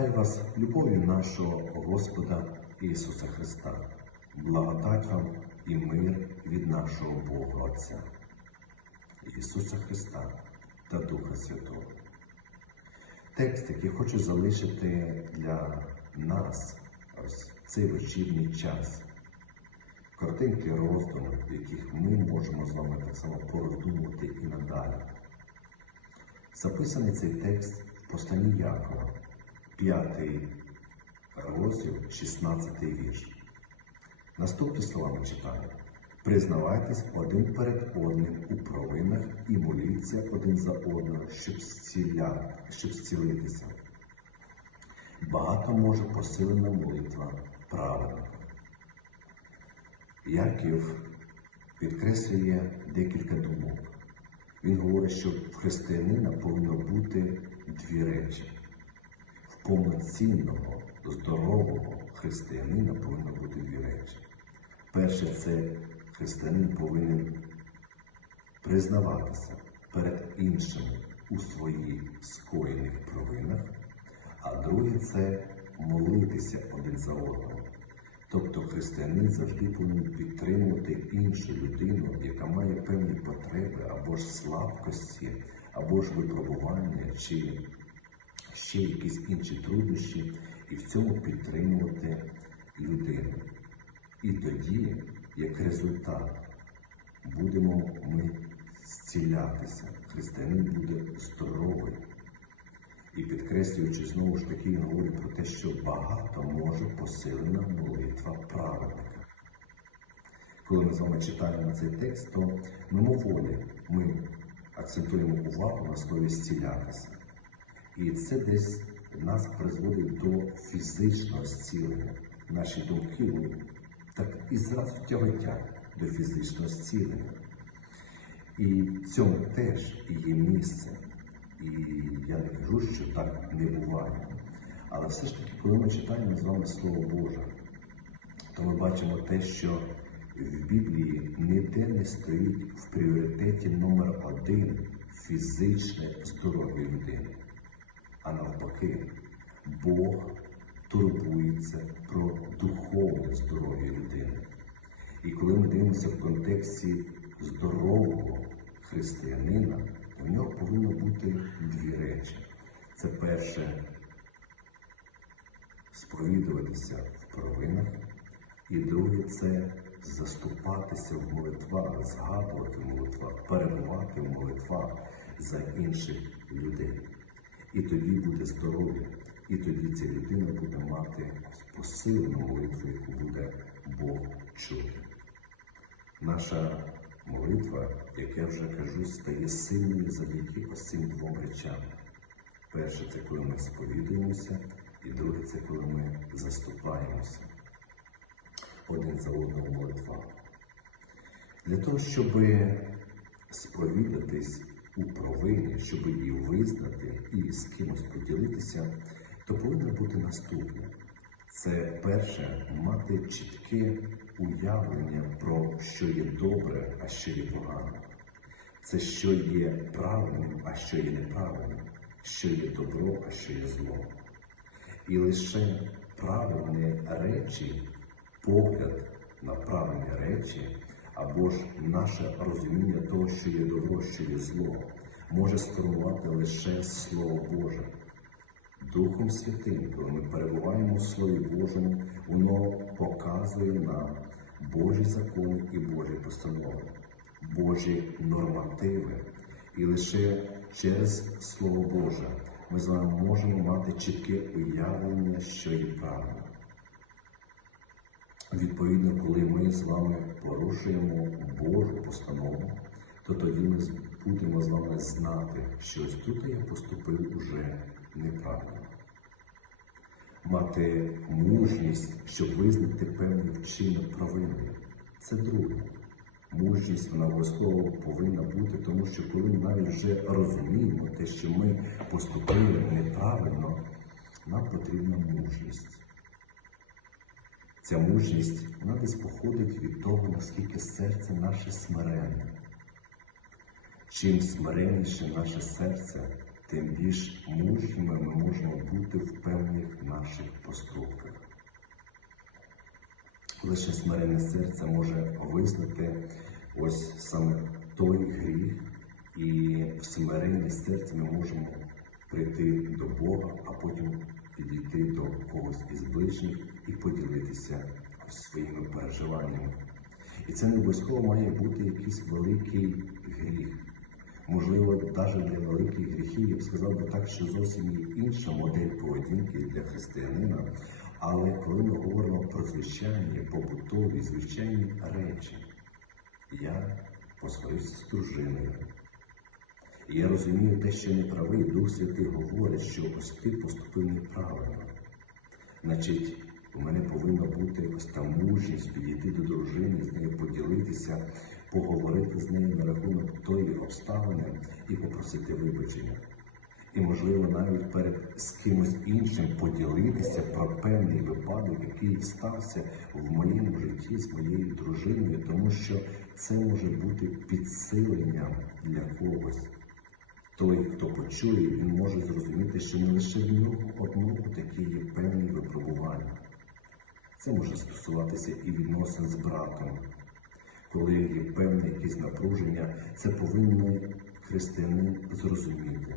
вас любов'ю нашого Господа Ісуса Христа, благодать вам і мир від нашого Бога Отця, Ісуса Христа та Духа Святого. Текст, який хочу залишити для нас ось цей вечірній час. Коротенькі роздуми, в яких ми можемо з вами так само пороздумувати і надалі. Записаний цей текст в посланні Якова, 5 розділ, 16 вірш. Наступні слова ми. Признавайтесь один перед одним у провинах і моліться один за одного, щоб, зціля, щоб зцілитися. Багато може посилена молитва праведника. Яків підкреслює декілька думок. Він говорить, що в християнина повинно бути дві речі. Повноцінного, здорового християнина повинно бути дві речі. Перше, це християнин повинен признаватися перед іншими у своїх скоєних провинах, а друге це молитися один за одного. Тобто християнин завжди повинен підтримувати іншу людину, яка має певні потреби або ж слабкості, або ж випробування, чи ще якісь інші труднощі, і в цьому підтримувати людину. І тоді, як результат, будемо ми зцілятися. Християнин буде здоровий. І підкреслюючи знову ж таки, він говорить про те, що багато може посилена молитва праведника. Коли ми з вами читаємо цей текст, то мимоволі ми акцентуємо увагу на слові зцілятися. І це десь нас призводить до фізичного зцілення. Наші думки так і зразу тяготять до фізичного зцілення. І цьому теж є місце. І я не кажу, що так не буває. Але все ж таки, коли ми читаємо з вами Слово Боже, то ми бачимо те, що в Біблії ніде не стоїть в пріоритеті номер один фізичне здоров'я людини. А навпаки, Бог турбується про духовне здоров'я людини. І коли ми дивимося в контексті здорового християнина, то в нього повинно бути дві речі. Це перше сповідуватися в провинах, і друге це заступатися в молитвах, згадувати в молитвах, перебувати в молитвах за інших людей. І тоді буде здоров'я, і тоді ця людина буде мати посилену молитву, яку буде Бог чути. Наша молитва, як я вже кажу, стає сильною завдяки ось цим двом речам. Перше, це коли ми сповідуємося, і друге, це коли ми заступаємося один за одного в молитвах. Для того, щоб сповідатись у провині, щоб її визнати і з кимось поділитися, то повинно бути наступне. Це перше мати чітке уявлення про що є добре, а що є погано. Це що є правильним, а що є неправильним, що є добро, а що є зло. І лише правильні речі, погляд на правильні речі, або ж наше розуміння того, що є добро, що є зло, може сформувати лише Слово Боже. Духом Святим, коли ми перебуваємо в Слові Божому, воно показує нам Божі закони і Божі постанови, Божі нормативи. І лише через Слово Боже ми з вами можемо мати чітке уявлення, що є правильно. Відповідно, коли ми з вами порушуємо Божу постанову, то тоді ми будемо з вами знати, що ось тут я поступив уже неправильно. Мати мужність, щоб визнати певний вчинок провини. Це друге. Мужність вона обов'язково повинна бути, тому що коли ми навіть вже розуміємо те, що ми поступили неправильно, нам потрібна мужність. Ця мужність вона десь походить від того, наскільки серце наше смиренне. Чим смиреніше наше серце, тим більш мужніми ми можемо бути в певних наших поступках. Лише смирене серце може визнати ось саме той гріх, і в смиренні серця ми можемо прийти до Бога, а потім підійти до когось із ближніх і поділитися своїми переживаннями. І це не обов'язково має бути якийсь великий гріх. Можливо, навіть для великих гріхів я б сказав би так, що зовсім є інша модель поведінки для християнина. Але коли ми говоримо про звичайні побутові, звичайні речі, я посварився з дружиною. Я розумію те, що не правий, Дух Святий говорить, що ти поступив неправильно. Значить, у мене повинна бути ось та мужність підійти до дружини, з нею поділитися, поговорити з нею на рахунок тої обставини і попросити вибачення. І, можливо, навіть перед з кимось іншим поділитися про певний випадок, який стався в моєму житті з моєю дружиною, тому що це може бути підсиленням для когось. Той, хто почує, він може зрозуміти, що не лише в нього одного такі є певні випробування. Це може стосуватися і відносин з братом. Коли є певне якесь напруження, це повинен християнин зрозуміти,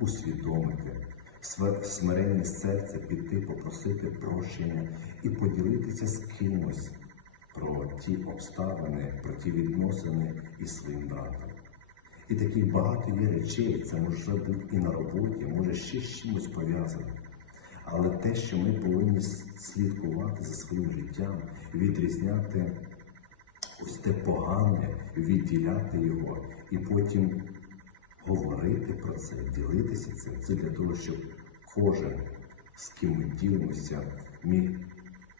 усвідомити, в смиренні серця піти, попросити прощення і поділитися з кимось про ті обставини, про ті відносини із своїм братом. І таких багато є речей, це може бути і на роботі, може ще з чимось пов'язано. Але те, що ми повинні слідкувати за своїм життям, відрізняти ось те погане, відділяти його і потім говорити про це, ділитися цим, це для того, щоб кожен, з ким ми ділимося, міг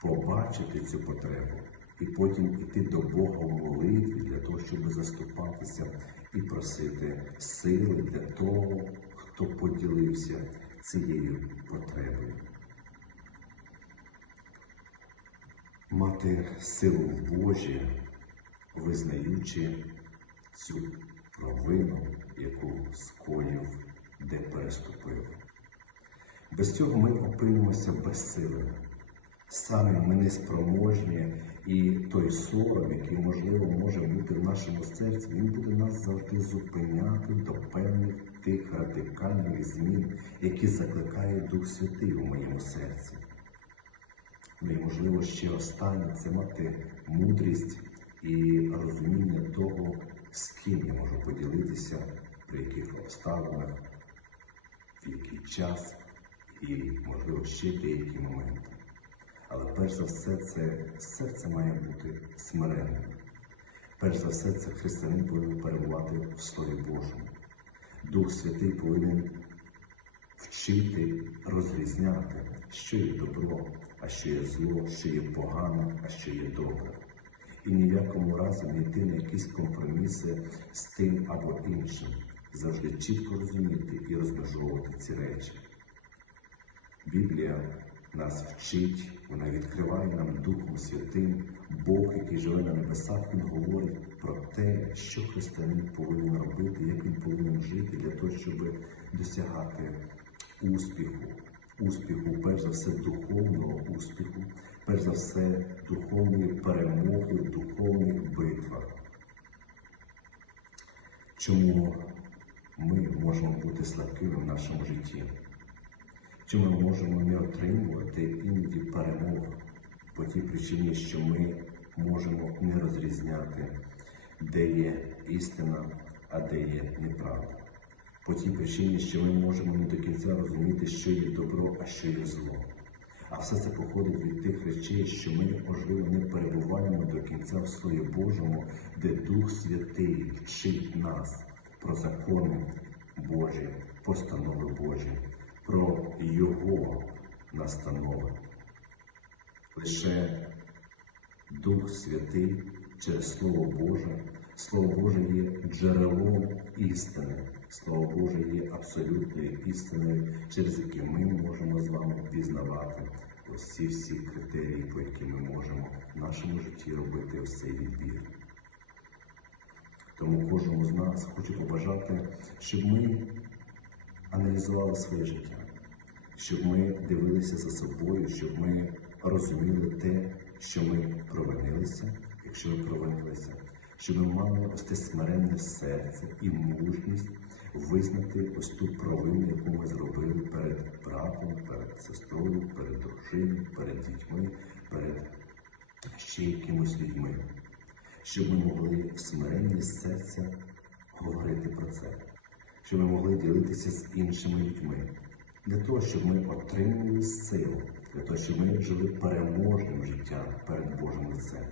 побачити цю потребу і потім іти до Бога в молитві для того, щоб заступатися і просити сили для того, хто поділився цією потребою. Мати силу Божі, визнаючи цю провину, яку скоїв, де переступив. Без цього ми опинимося безсилими. Самі ми неспроможні, і той сором, який, можливо, може бути в нашому серці, він буде нас завжди зупиняти до певних тих радикальних змін, які закликає Дух Святий у моєму серці. Ну і, можливо, ще останнє це мати мудрість і розуміння того, з ким я можу поділитися, при яких обставинах, в який час і, можливо, ще деякі моменти. Але перш за все, це серце має бути смиренним. Перш за все, це християнин повинен перебувати в Слові Божому. Дух Святий повинен вчити розрізняти, що є добро, а що є зло, що є погане, а що є добре. І ні в якому разі не йти на якісь компроміси з тим або іншим. Завжди чітко розуміти і розмежовувати ці речі. Біблія нас вчить, вона відкриває нам Духом Святим, Бог, який живе на небесах, Він говорить про те, що християнин повинен робити, як він повинен жити для того, щоб досягати успіху, успіху, перш за все, духовного успіху, перш за все, духовної перемоги духовних битвах. Чому ми можемо бути слабкими в нашому житті? Чому ми можемо не отримувати іноді перемогу по тій причині, що ми можемо не розрізняти, де є істина, а де є неправда. По тій причині, що ми можемо не до кінця розуміти, що є добро, а що є зло. А все це походить від тих речей, що ми, можливо, не перебуваємо до кінця в Слові Божому, де Дух Святий вчить нас про закони Божі, постанови Божі, про Його настанови. Лише Дух Святий через Слово Боже. Слово Боже є джерелом істини. Слово Боже є абсолютною істиною, через яке ми можемо з вами пізнавати ось ці всі критерії, по яким ми можемо в нашому житті робити ось цей відбір. Тому кожному з нас хочу побажати, щоб ми аналізували своє життя, щоб ми дивилися за собою, щоб ми розуміли те, що ми провинилися, якщо ми провинилися, щоб ми мали ось те смиренне серце і мужність визнати ось ту провину, яку ми зробили перед братом, перед сестрою, перед дружиною, перед дітьми, перед ще якимось людьми, щоб ми могли в смиренні серця говорити про це, щоб ми могли ділитися з іншими людьми, для того, щоб ми отримали силу, для того, щоб ми жили переможним життям перед Божим лицем.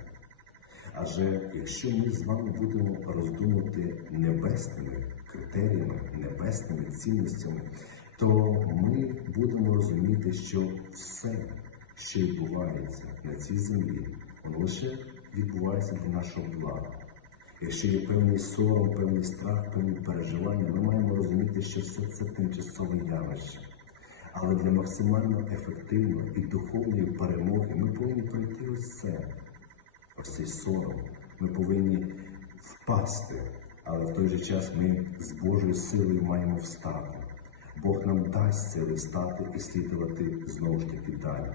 Адже якщо ми з вами будемо роздумувати небесними критеріями, небесними цінностями, то ми будемо розуміти, що все, що відбувається на цій землі, воно лише відбувається для нашого блага. Якщо є певний сором, певний страх, певні переживання, ми маємо розуміти, що все це тимчасове явище. Але для максимально ефективної і духовної перемоги ми повинні пройти ось це ось цей сором. Ми повинні впасти, але в той же час ми з Божою силою маємо встати. Бог нам дасть сили стати і слідувати знову ж таки далі.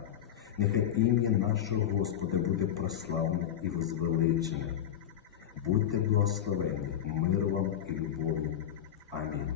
Нехай ім'я нашого Господа буде прославлене і возвеличене. Будьте благословені, миру вам і любові. Амінь.